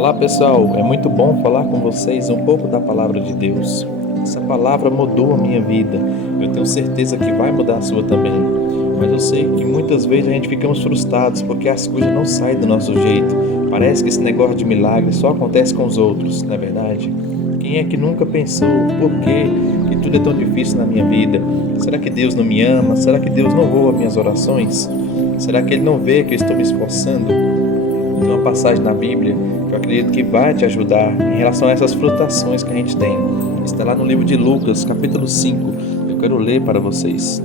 Olá pessoal, é muito bom falar com vocês um pouco da palavra de Deus. Essa palavra mudou a minha vida, eu tenho certeza que vai mudar a sua também. Mas eu sei que muitas vezes a gente ficamos frustrados porque as coisas não saem do nosso jeito. Parece que esse negócio de milagre só acontece com os outros, não é verdade? Quem é que nunca pensou por que tudo é tão difícil na minha vida? Será que Deus não me ama? Será que Deus não ouve minhas orações? Será que Ele não vê que eu estou me esforçando? Tem uma passagem na Bíblia que eu acredito que vai te ajudar em relação a essas frustrações que a gente tem. Está lá no livro de Lucas, capítulo 5. Eu quero ler para vocês.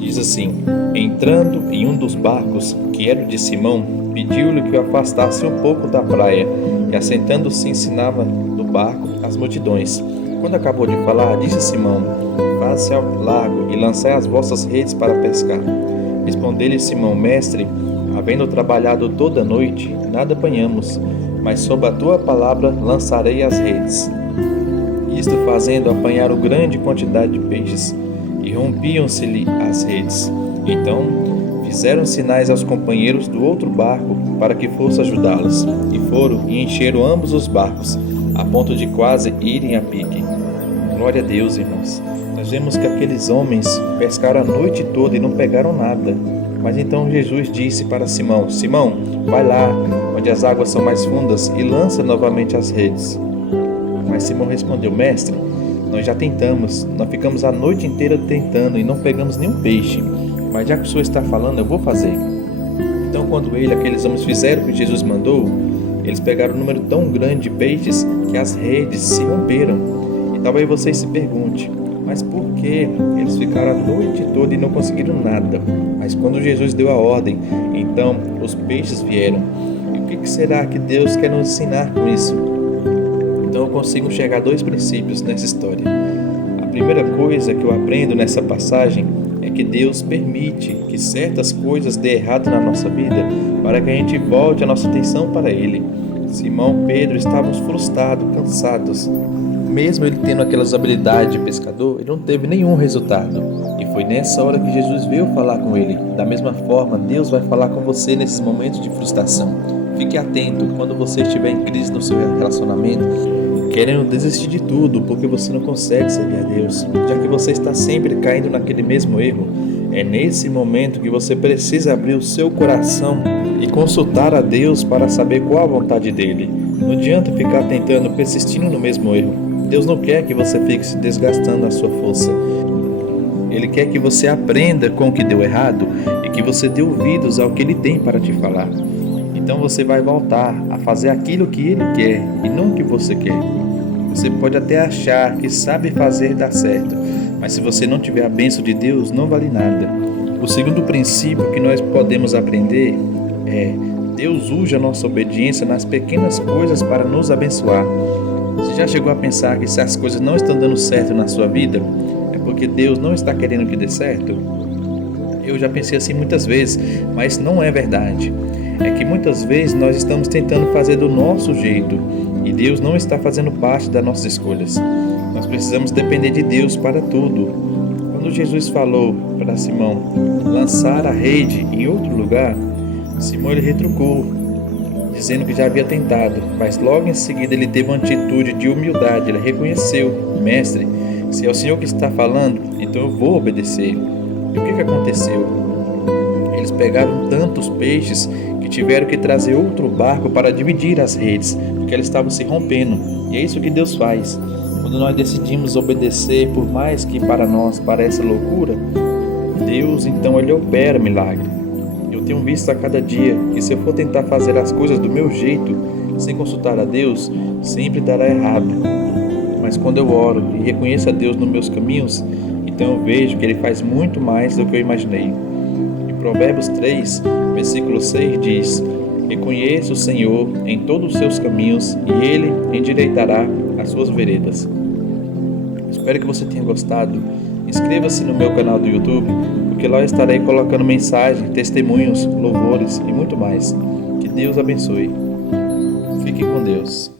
Diz assim: entrando em um dos barcos, que era o de Simão, pediu-lhe que o afastasse um pouco da praia, e assentando-se ensinava do barco as multidões. Quando acabou de falar, disse Simão: faze-se ao largo e lançai as vossas redes para pescar. Respondeu-lhe Simão: mestre, havendo trabalhado toda a noite, nada apanhamos, mas sob a tua palavra lançarei as redes. Isto fazendo, apanharam grande quantidade de peixes, e rompiam-se-lhe as redes. Então fizeram sinais aos companheiros do outro barco para que fosse ajudá-los, e foram e encheram ambos os barcos, a ponto de quase irem a pique. Glória a Deus, irmãos. Nós vemos que aqueles homens pescaram a noite toda e não pegaram nada. Mas então Jesus disse para Simão: Simão, vai lá, onde as águas são mais fundas, e lança novamente as redes. Mas Simão respondeu: mestre, nós já tentamos, nós ficamos a noite inteira tentando e não pegamos nenhum peixe. Mas já que o Senhor está falando, eu vou fazer. Então quando aqueles homens fizeram o que Jesus mandou, eles pegaram um número tão grande de peixes que as redes se romperam. E talvez você se pergunte: mas por que eles ficaram a noite toda e não conseguiram nada? Mas quando Jesus deu a ordem, então os peixes vieram. E o que será que Deus quer nos ensinar com isso? Então eu consigo enxergar dois princípios nessa história. A primeira coisa que eu aprendo nessa passagem é que Deus permite que certas coisas dê errado na nossa vida para que a gente volte a nossa atenção para Ele. Simão e Pedro estavam frustrados, cansados. Mesmo ele tendo aquelas habilidades de pescador, ele não teve nenhum resultado. E foi nessa hora que Jesus veio falar com ele. Da mesma forma, Deus vai falar com você nesses momentos de frustração. Fique atento quando você estiver em crise no seu relacionamento, querendo desistir de tudo porque você não consegue servir a Deus, já que você está sempre caindo naquele mesmo erro. É nesse momento que você precisa abrir o seu coração e consultar a Deus para saber qual a vontade dele. Não adianta ficar tentando, persistindo no mesmo erro. Deus não quer que você fique se desgastando a sua força. Ele quer que você aprenda com o que deu errado e que você dê ouvidos ao que Ele tem para te falar. Então você vai voltar a fazer aquilo que Ele quer e não o que você quer. Você pode até achar que sabe fazer dar certo, mas se você não tiver a bênção de Deus, não vale nada. O segundo princípio que nós podemos aprender é: Deus usa a nossa obediência nas pequenas coisas para nos abençoar. Você já chegou a pensar que se as coisas não estão dando certo na sua vida, é porque Deus não está querendo que dê certo? Eu já pensei assim muitas vezes, mas não é verdade. É que muitas vezes nós estamos tentando fazer do nosso jeito e Deus não está fazendo parte das nossas escolhas. Nós precisamos depender de Deus para tudo. Quando Jesus falou para Simão lançar a rede em outro lugar, Simão ele retrucou, dizendo que já havia tentado, mas logo em seguida ele teve uma atitude de humildade. Ele reconheceu: mestre, se é o Senhor que está falando, então eu vou obedecer. E o que aconteceu? Eles pegaram tantos peixes que tiveram que trazer outro barco para dividir as redes, porque elas estavam se rompendo. E é isso que Deus faz. Quando nós decidimos obedecer, por mais que para nós pareça loucura, Deus então Ele opera milagre. Eu tenho visto a cada dia que se eu for tentar fazer as coisas do meu jeito, sem consultar a Deus, sempre dará errado. Mas quando eu oro e reconheço a Deus nos meus caminhos, então eu vejo que Ele faz muito mais do que eu imaginei. Em Provérbios 3, versículo 6 diz: reconheça o Senhor em todos os seus caminhos e Ele endireitará as suas veredas. Espero que você tenha gostado. Inscreva-se no meu canal do YouTube, porque lá eu estarei colocando mensagens, testemunhos, louvores e muito mais. Que Deus abençoe. Fique com Deus.